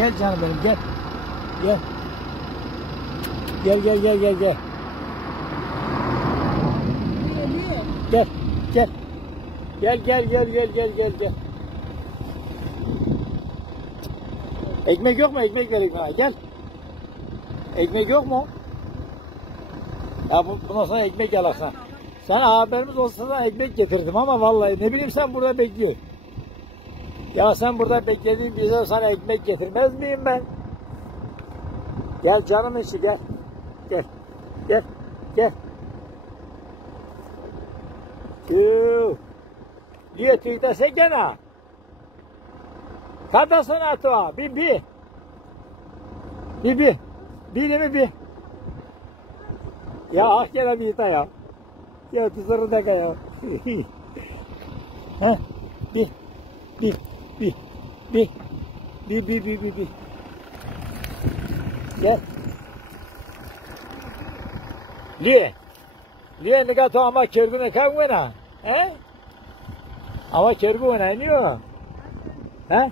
Gel canım benim gel. Gel. Gel gel gel gel gel. Niye? Gel. Gel. Gel gel gel gel gel gel gel. Ekmek yok mu? Ekmek vereyim bana. Gel. Ekmek yok mu? Ya bundan sonra ekmek yalasın. Sana haberimiz olsa da ekmek getirdim ama vallahi ne bileyim sen burada bekliyorsun. Ya sen burada beklediğin bize sana ekmek getirmez miyim ben? Gel canım işi gel. Gel. Gel. Gel. Yuh. Niye tüydese gene? Kada sana tua. Bir. Bir mi bir? Ya ah gene bir ya. Ya tuzları da ya. Heh. Bir. Gel. Liye ne kadar ama kergüne kalmıyor ha? Ama kergüne ne o? He?